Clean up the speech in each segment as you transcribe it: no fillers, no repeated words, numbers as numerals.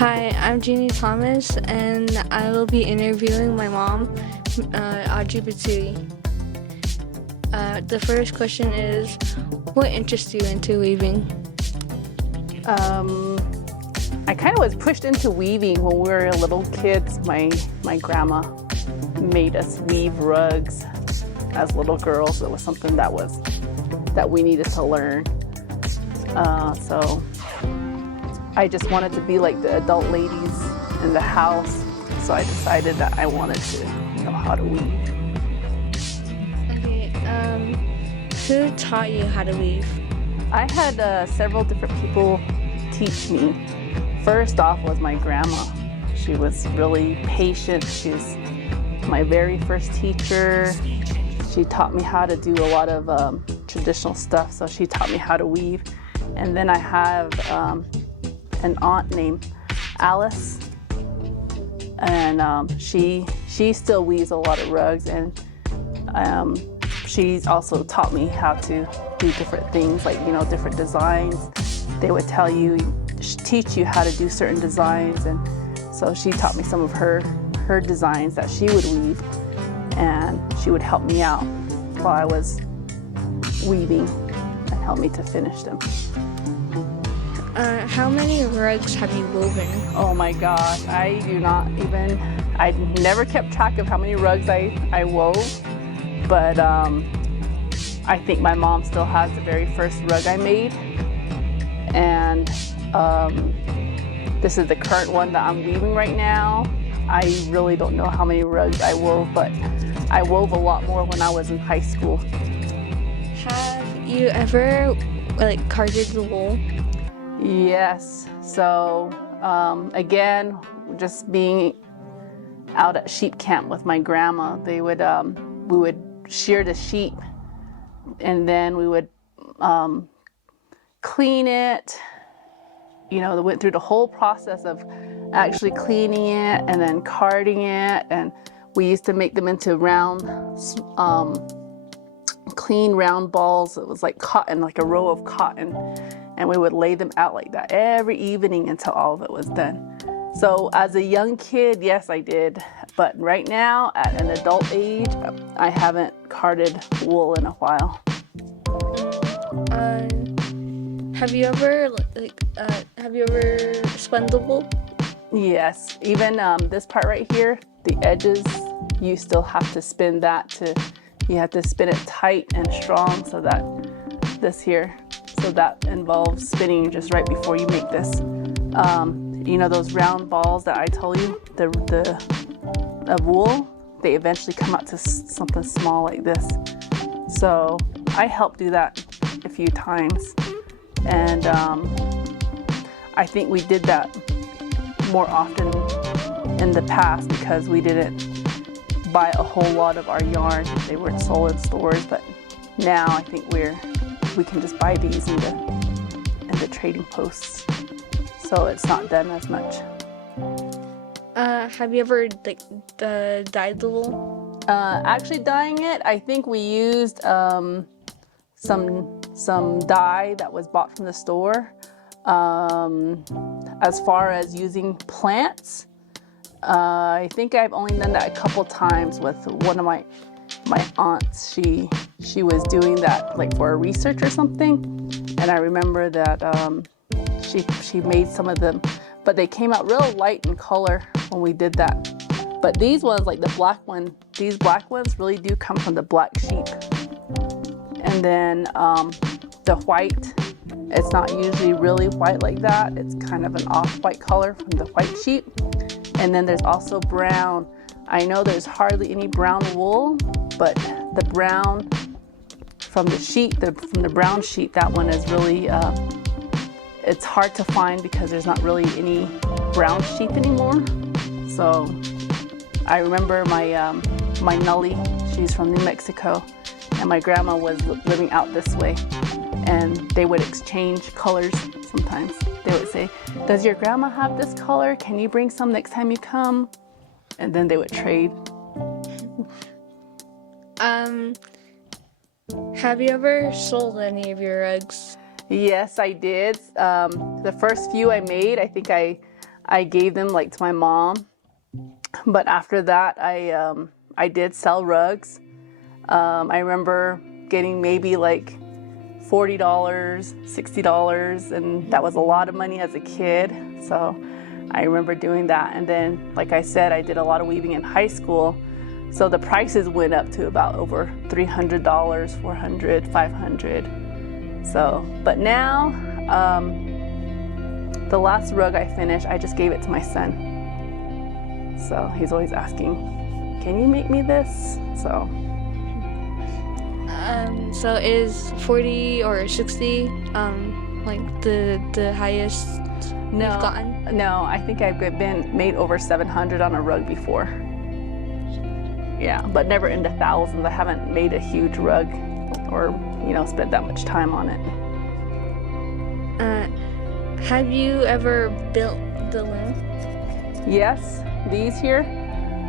Hi, I'm Jeannie Thomas, and I will be interviewing my mom, Audrey Betsuie. The first question is, what interests you into weaving? I kind of was pushed into weaving when we were little kids. My grandma made us weave rugs as little girls. It was something that we needed to learn. So I just wanted to be like the adult ladies in the house. So I decided that I wanted to know how to weave. Okay, who taught you how to weave? I had several different people teach me. First off was my grandma. She was really patient. She was my very first teacher. She taught me how to do a lot of traditional stuff, so she taught me how to weave. And then I have an aunt named Alice, and she still weaves a lot of rugs, and she's also taught me how to do different things, like, you know, different designs. They would teach you how to do certain designs, and so she taught me some of her designs that she would weave, and she would help me out while I was weaving and help me to finish them. How many rugs have you woven? Oh my gosh, I never kept track of how many rugs I wove, but I think my mom still has the very first rug I made, and this is the current one that I'm weaving right now. I really don't know how many rugs I wove, but I wove a lot more when I was in high school. Have you ever carded the wool? Yes. So again, just being out at sheep camp with my grandma, we would shear the sheep, and then we would clean it. You know, they went through the whole process of actually cleaning it and then carding it, and we used to make them into round, clean round balls. It was like cotton, like a row of cotton, and we would lay them out like that every evening until all of it was done. So as a young kid, yes, I did, but right now at an adult age, I haven't carded wool in a while. Have you ever spun the wool? Yes, even this part right here, the edges, you still have to spin that you have to spin it tight and strong, so that that involves spinning just right before you make this. You know those round balls that I told you, of wool, they eventually come out to something small like this. So I helped do that a few times, and I think we did that more often in the past because we didn't buy a whole lot of our yarn. They weren't sold in stores, but now I think we can just buy these in the trading posts, so it's not done as much. Have you ever dyed the wool? Actually dyeing it, I think we used some dye that was bought from the store. As far as using plants, I think I've only done that a couple times with one of my aunts. She was doing that like for a research or something, and I remember that she made some of them, but they came out real light in color when we did that. But these ones, like these black ones really do come from the black sheep. And then the white, it's not usually really white like that. It's kind of an off-white color from the white sheep. And then there's also brown. I know there's hardly any brown wool, but the brown from the sheep, from the brown sheep, that one is really, it's hard to find because there's not really any brown sheep anymore. So I remember my Nully, she's from New Mexico, and my grandma was living out this way, and they would exchange colors sometimes. They would say, "Does your grandma have this color? Can you bring some next time you come?" And then they would trade. Have you ever sold any of your rugs? Yes, I did. The first few I made, I think I I gave them like to my mom. But after that, I did sell rugs. I remember getting maybe like $40, $60, and that was a lot of money as a kid. So I remember doing that. And then, like I said, I did a lot of weaving in high school. So the prices went up to about over $300, $400, $500. So, but now, the last rug I finished, I just gave it to my son. So he's always asking, can you make me this? So is 40 or 60 like the highest you've gotten? No, I think I've been made over 700 on a rug before. Yeah, but never into thousands. I haven't made a huge rug or, spent that much time on it. Have you ever built the loom? Yes, these here.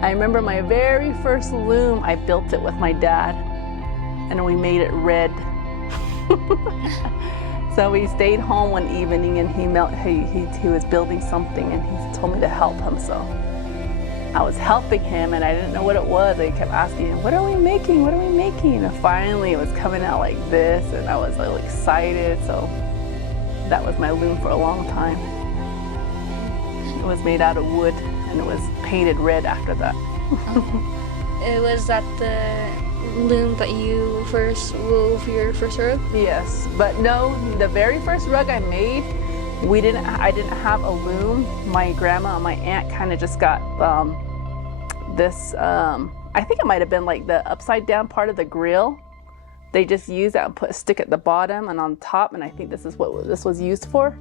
I remember my very first loom, I built it with my dad, and we made it red. So we stayed home one evening, and he was building something, and he told me to help him. So I was helping him, and I didn't know what it was. I kept asking him, "What are we making? What are we making?" And finally, it was coming out like this, and I was like excited. So that was my loom for a long time. It was made out of wood, and it was painted red after that. Was that the loom that you first wove your first rug? Yes, but no, the very first rug I made, I didn't have a loom. My grandma and my aunt kind of just got this, I think it might have been like the upside down part of the grill. They just used that and put a stick at the bottom and on top, and I think this is what this was used for.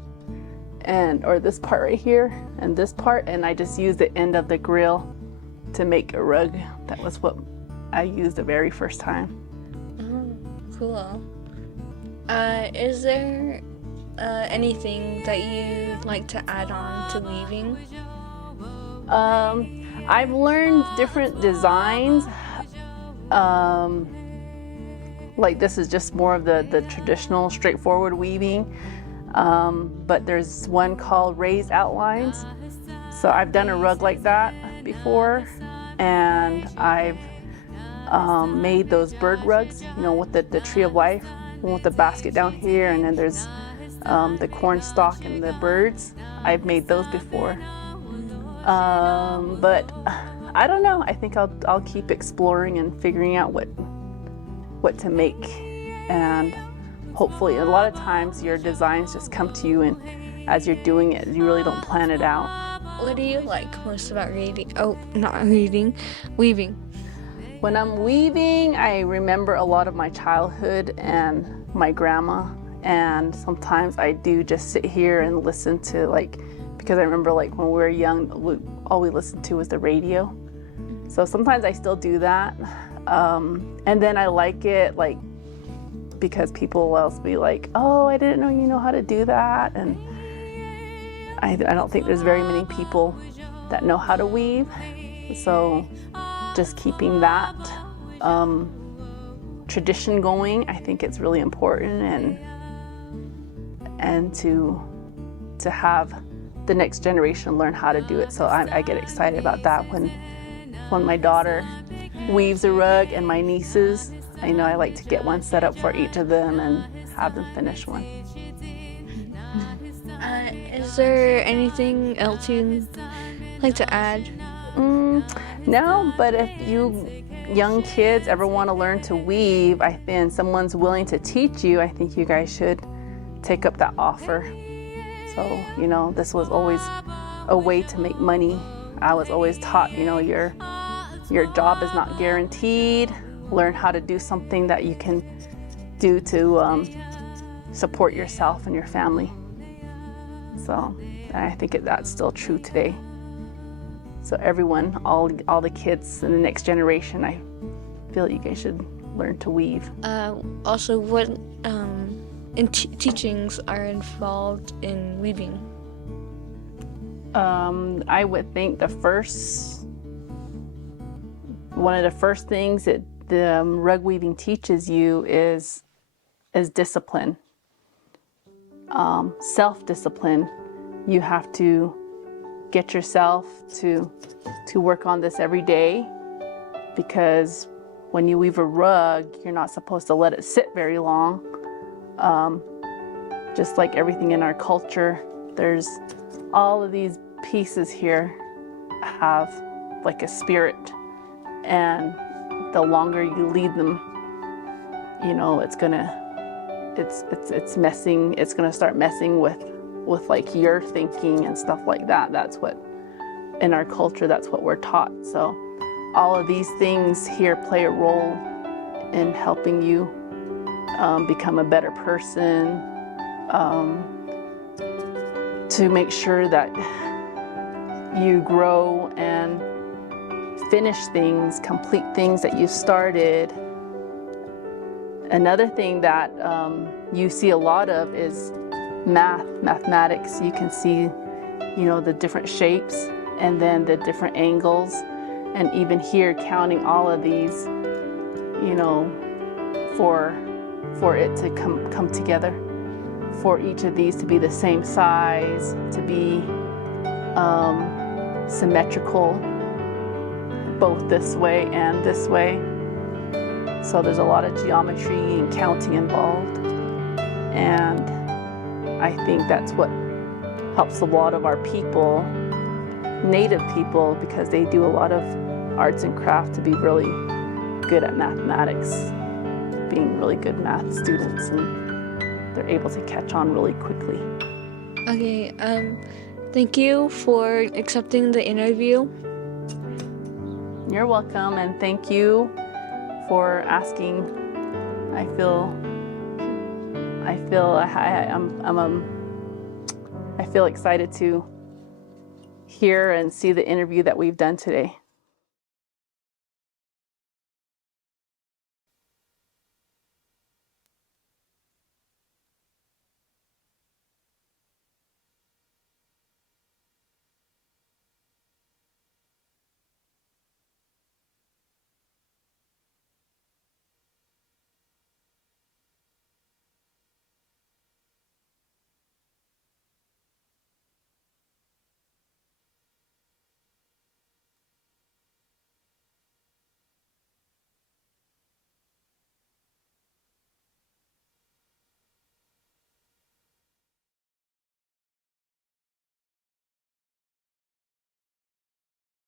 Or this part right here and this part, and I just used the end of the grill to make a rug. That was what I used the very first time. Oh, cool. Is there anything that you'd like to add on to weaving? I've learned different designs. Like this is just more of the traditional straightforward weaving. But there's one called raised outlines. So I've done a rug like that before, and I've made those bird rugs, with the tree of life, with the basket down here, and then there's the corn stalk and the birds. I've made those before. But I don't know. I think I'll keep exploring and figuring out what to make, and hopefully a lot of times your designs just come to you, and as you're doing it, you really don't plan it out. What do you like most about weaving? When I'm weaving, I remember a lot of my childhood and my grandma, and sometimes I do just sit here and listen to because I remember when we were young, all we listened to was the radio. So sometimes I still do that. And then I like it because people else be like, "Oh, I didn't know you know how to do that." And I don't think there's very many people that know how to weave. So just keeping that tradition going, I think it's really important, and to have the next generation learn how to do it. So I get excited about that when my daughter weaves a rug, and my nieces, I know I like to get one set up for each of them and have them finish one. Is there anything else you'd like to add? No, but if you young kids ever want to learn to weave, and someone's willing to teach you, I think you guys should take up that offer. So, this was always a way to make money. I was always taught, your job is not guaranteed. Learn how to do something that you can do to support yourself and your family. So I think that's still true today. So everyone, all the kids in the next generation, I feel you guys should learn to weave. Also, what teachings are involved in weaving? I would think one of the first things that the rug weaving teaches you is discipline, self-discipline. You have to get yourself to work on this every day, because when you weave a rug, you're not supposed to let it sit very long. Just like everything in our culture, there's all of these pieces here have like a spirit, and the longer you leave them, you know, it's gonna start messing with like your thinking and stuff like that. That's what, in our culture, that's what we're taught. So all of these things here play a role in helping you become a better person, to make sure that you grow and finish things, complete things that you started. Another thing that you see a lot of is mathematics. You can see, you know, the different shapes and then the different angles, and even here counting all of these, you know, for it to come together, for each of these to be the same size, to be symmetrical, both this way and this way. So there's a lot of geometry and counting involved, and I think that's what helps a lot of our people, native people, because they do a lot of arts and craft to be really good at mathematics, being really good math students, and they're able to catch on really quickly. Okay, thank you for accepting the interview. You're welcome, and thank you for asking. I feel excited to hear and see the interview that we've done today.